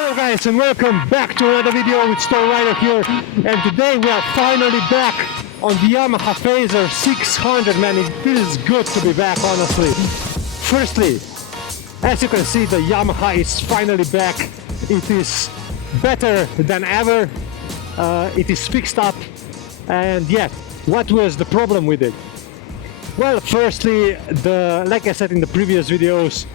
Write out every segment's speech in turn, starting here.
Hello guys and welcome back to another video with Store Rider here, and today we are finally back on the Yamaha Fazer 600. Man, it feels good to be back, honestly. Firstly, as you can see, the Yamaha is finally back. It is better than ever. It is fixed up, and yeah, what was the problem with it? Well, firstly, like I said in the previous videos,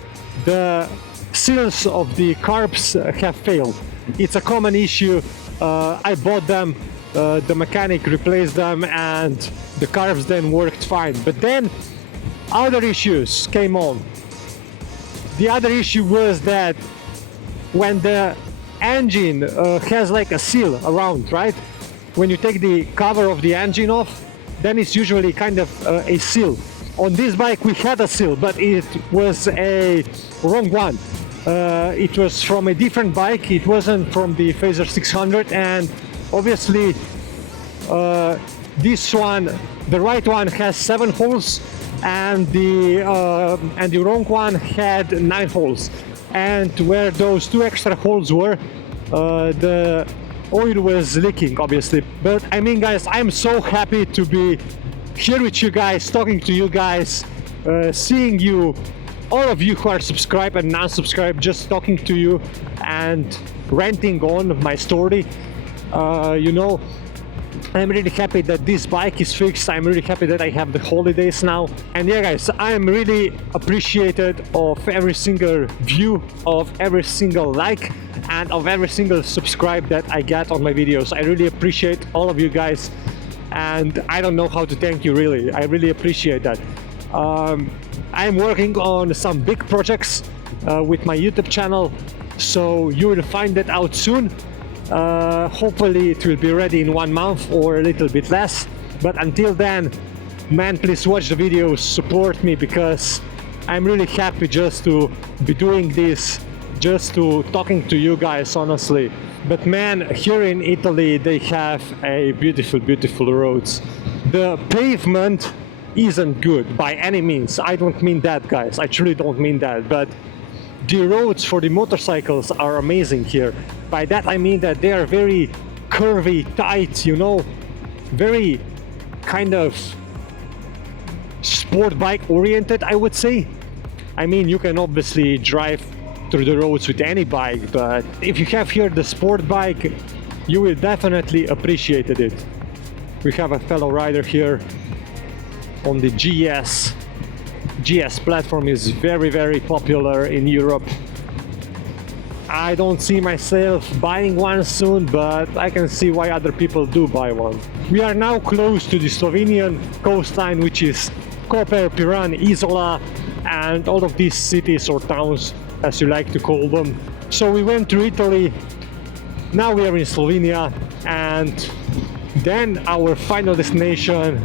the seals of the carbs have failed. It's a common issue. I bought them, the mechanic replaced them, and the carbs then worked fine. But then other issues came on. The other issue was that when the engine has like a seal around, right? When you take the cover of the engine off, then it's usually kind of a seal. On this bike we had a seal, but it was a wrong one. It was from a different bike. It wasn't from the Fazer 600, and obviously this one, the right one, has 7 holes, and the wrong one had 9 holes. And where those 2 extra holes were, the oil was leaking, obviously. But I mean, guys, I'm so happy to be here with you guys, talking to you guys, seeing you, all of you who are subscribed and non-subscribed, just talking to you and ranting on my story. You know, I'm really happy that this bike is fixed. I'm really happy that I have the holidays now. And yeah, guys, I'm really appreciated of every single view, of every single like, and of every single subscribe that I get on my videos. I really appreciate all of you guys, and I don't know how to thank you, really. I really appreciate that. I'm working on some big projects with my YouTube channel, so you will find that out soon. Hopefully it will be ready in 1 month or a little bit less, but until then, man, please watch the videos, support me, because I'm really happy just to be doing this, just to talking to you guys, honestly. But man, here in Italy they have a beautiful roads. The pavement isn't good by any means. I don't mean that, guys, I truly don't mean that, but the roads for the motorcycles are amazing here. By that I mean that they are very curvy, tight, you know, very kind of sport bike oriented, I would say. I mean, you can obviously drive through the roads with any bike, but if you have here the sport bike, you will definitely appreciate it. We have a fellow rider here on the GS. GS platform is very popular in Europe. I don't see myself buying one soon, but I can see why other people do buy one. We are now close to the Slovenian coastline, which is Koper, Piran, Izola, and all of these cities or towns, as you like to call them. So we went to Italy, now we are in Slovenia, and then our final destination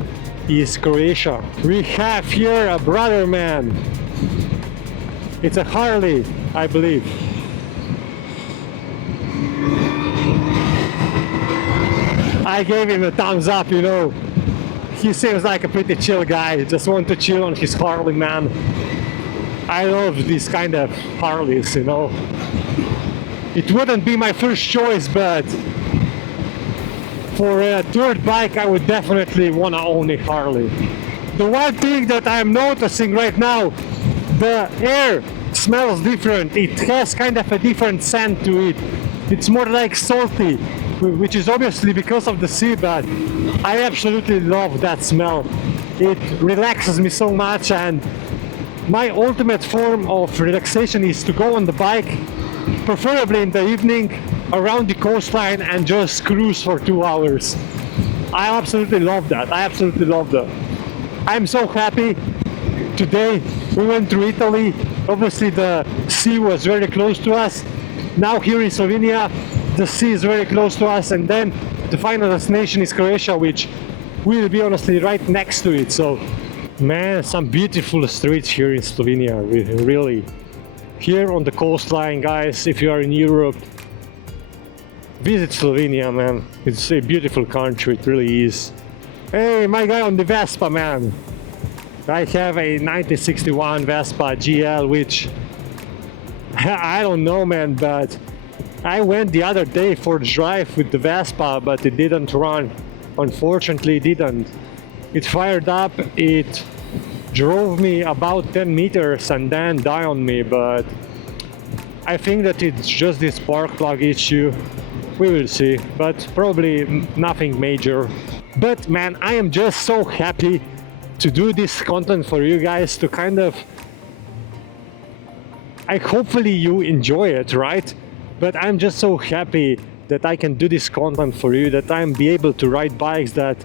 is Croatia. We have here a brother man. It's a Harley, I believe. I gave him a thumbs up, you know. He seems like a pretty chill guy, just want to chill on his Harley, man. I love these kind of Harleys, you know. It wouldn't be my first choice, but for a third bike I would definitely want to own a Harley. The one thing that I'm noticing right now, the air smells different. It has kind of a different scent to it. It's more like salty, which is obviously because of the sea, but I absolutely love that smell. It relaxes me so much, and my ultimate form of relaxation is to go on the bike, preferably in the evening, around the coastline and just cruise for 2 hours. I absolutely love that. I absolutely love that. I'm so happy. Today we went through Italy. Obviously the sea was very close to us. Now here in Slovenia the sea is very close to us, and then the final destination is Croatia, which will be honestly right next to it. So man, some beautiful streets here in Slovenia, really. Here on the coastline, guys, if you are in Europe, visit Slovenia, man. It's a beautiful country, it really is. Hey, my guy on the Vespa, man. I have a 1961 Vespa GL, which I don't know, man, but I went the other day for a drive with the Vespa, but it didn't run. Unfortunately, it didn't. It fired up, it drove me about 10 meters and then died on me, but I think that it's just this spark plug issue. We will see, but probably nothing major. But man, I am just so happy to do this content for you guys, to kind of... hopefully you enjoy it, right? But I'm just so happy that I can do this content for you, that I am be able to ride bikes, that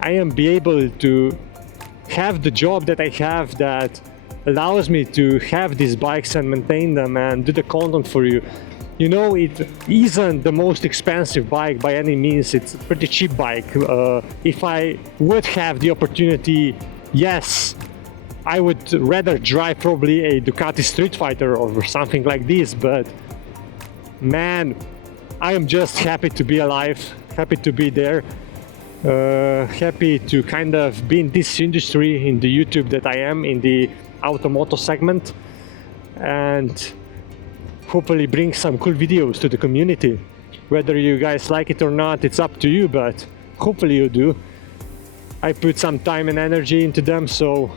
I am be able to have the job that I have that allows me to have these bikes and maintain them and do the content for you. You know, it isn't the most expensive bike by any means, it's a pretty cheap bike. If I would have the opportunity, yes, I would rather drive probably a Ducati Street Fighter or something like this, but man, I am just happy to be alive, happy to be there, happy to kind of be in this industry, in the YouTube that I am, in the automotive segment, and hopefully bring some cool videos to the community. Whether you guys like it or not, it's up to you, but hopefully you do. I put some time and energy into them, so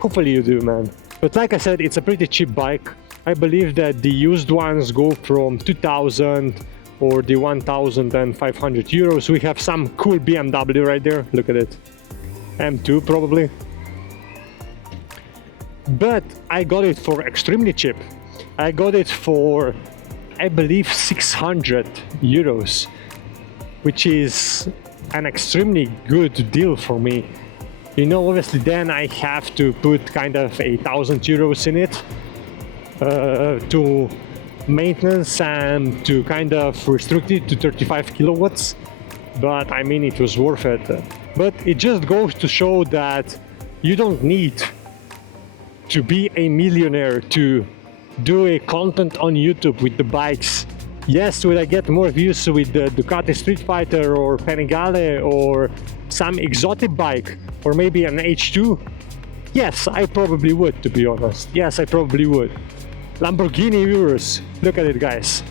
hopefully you do, man. But like I said, it's a pretty cheap bike. I believe that the used ones go from 2,000 or the 1,500 euros. We have some cool BMW right there, look at it. M2 probably. But I got it for extremely cheap. I got it for, I believe, 600 euros, which is an extremely good deal for me. You know, obviously then I have to put kind of 1,000 euros in it to maintenance and to kind of restrict it to 35 kilowatts, but I mean, it was worth it. But it just goes to show that you don't need to be a millionaire to do a content on YouTube with the bikes. Yes, would I get more views with the Ducati Street Fighter or Panigale or some exotic bike or maybe an H2? Yes, I probably would, to be honest. Yes, I probably would. Lamborghini Urus, look at it guys,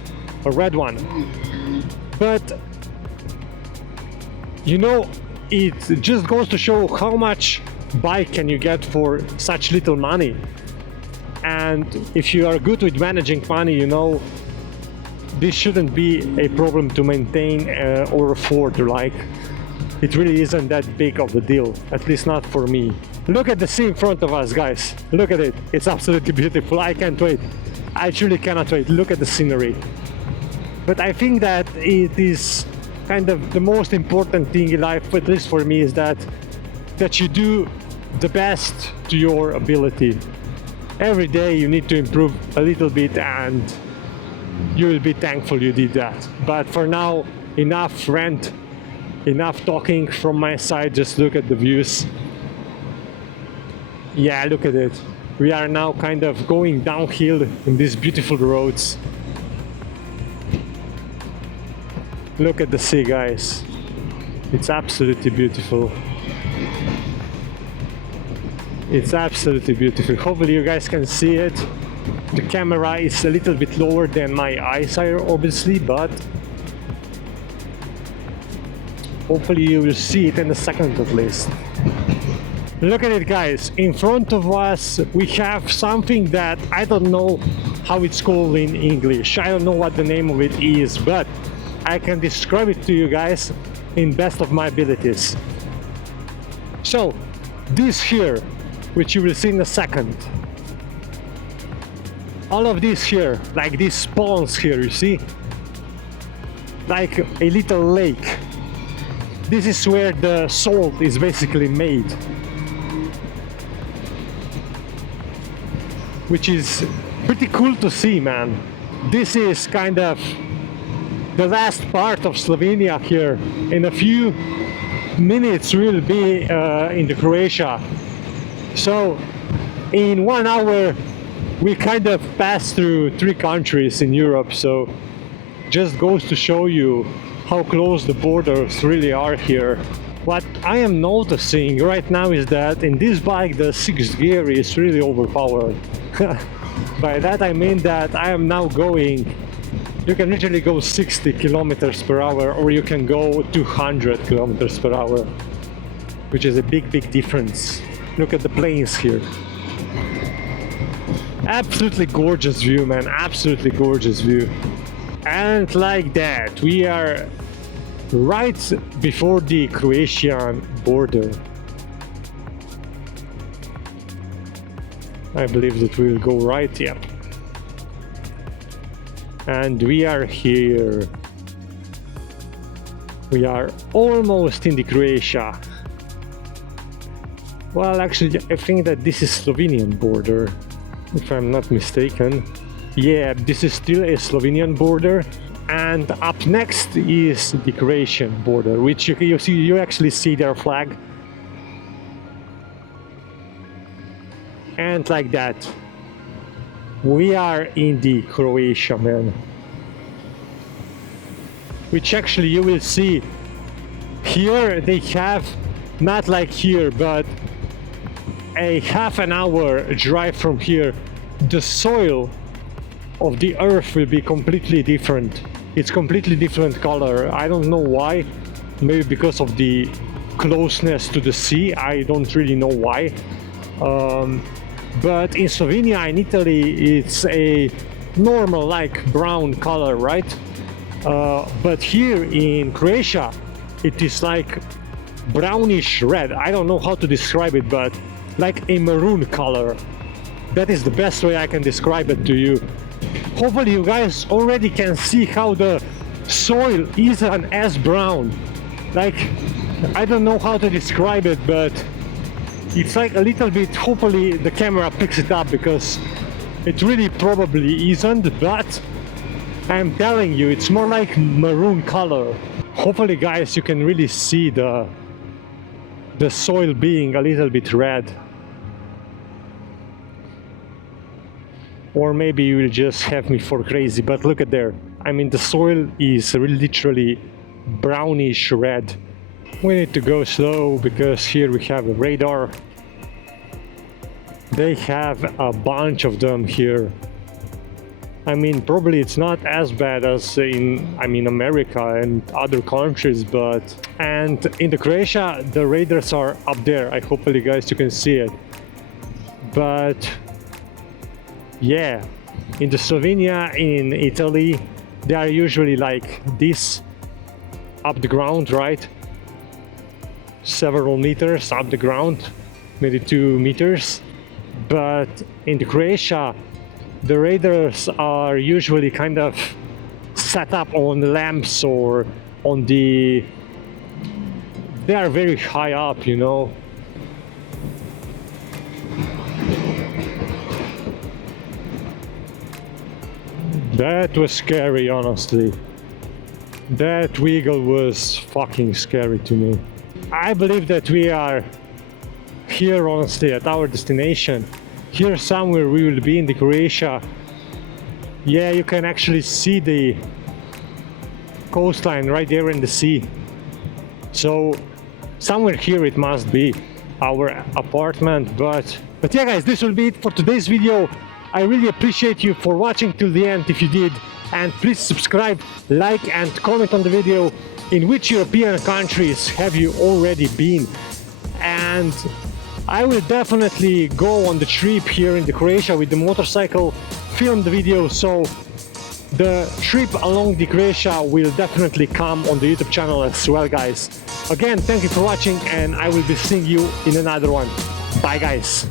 a red one. But you know, it just goes to show how much bike can you get for such little money. And if you are good with managing money, you know, this shouldn't be a problem to maintain or afford. Like, it really isn't that big of a deal, at least not for me. Look at the sea in front of us, guys. Look at it. It's absolutely beautiful. I can't wait. I truly cannot wait. Look at the scenery. But I think that it is kind of the most important thing in life, at least for me, is that you do the best to your ability. Every day you need to improve a little bit and you will be thankful you did that. But for now, enough rant, enough talking from my side. Just look at the views. Yeah, look at it. We are now kind of going downhill in these beautiful roads. Look at the sea, guys. It's absolutely beautiful. It's absolutely beautiful. Hopefully you guys can see it. The camera is a little bit lower than my eyes are, obviously, but hopefully you will see it in a second at least. Look at it, guys. In front of us we have something that I don't know how it's called in English. I don't know what the name of it is, but I can describe it to you guys in best of my abilities. So this here, which you will see in a second, all of this here, like these spawns here, you see, like a little lake. This is where the salt is basically made, which is pretty cool to see, man. This is kind of the last part of Slovenia here. In a few minutes we'll be in the Croatia. So in 1 hour we kind of pass through 3 countries in Europe, so just goes to show you how close the borders really are here. What I am noticing right now is that in this bike the 6th gear is really overpowered. By that I mean that I am now going You can literally go 60 kilometers per hour, or you can go 200 kilometers per hour, which is a big difference. Look at the plains here. Absolutely gorgeous view, man, absolutely gorgeous view. And like that, we are right before the Croatian border. I believe that we'll go right, yeah. And we are here. We are almost in the Croatia. Well, actually, I think that this is Slovenian border, if I'm not mistaken. Yeah, this is still a Slovenian border. And up next is the Croatian border, which you actually see their flag. And like that, we are in the Croatia, man. Which actually you will see here they have, not like here, but a half an hour drive from here. The soil of the earth will be completely different. It's completely different color. I don't know why. Maybe because of the closeness to the sea. I don't really know why. But in Slovenia and Italy it's a normal like brown color, right? But here in Croatia it is like brownish red. I don't know how to describe it, but like a maroon color. That is the best way I can describe it to you. Hopefully you guys already can see how the soil isn't as brown. Like, I don't know how to describe it, but it's like a little bit, hopefully the camera picks it up, because it really probably isn't, but I'm telling you, it's more like maroon color. Hopefully guys you can really see the soil being a little bit red. Or maybe you will just have me for crazy, but look at there. I mean, the soil is really literally brownish red. We need to go slow because here we have a radar. They have a bunch of them here. I mean, probably it's not as bad as in, I mean, America and other countries, but... And in the Croatia, the radars are up there. I hopefully guys you can see it. But... yeah, in the Slovenia, in Italy, they are usually like this, up the ground, right? Several meters up the ground, maybe 2 meters. But in the Croatia, the radars are usually kind of set up on lamps or on the... they are very high up, you know. That was scary, honestly. That wiggle was fucking scary to me. I believe that we are here, honestly, at our destination. Here somewhere we will be in the Croatia. Yeah, you can actually see the coastline right there in the sea. So somewhere here it must be our apartment, but yeah guys, this will be it for today's video. I really appreciate you for watching till the end if you did, and please subscribe, like and comment on the video. In which European countries have you already been? And I will definitely go on the trip here in the Croatia with the motorcycle, film the video, so the trip along the Croatia will definitely come on the YouTube channel as well, guys. Again, thank you for watching, and I will be seeing you in another one. Bye guys.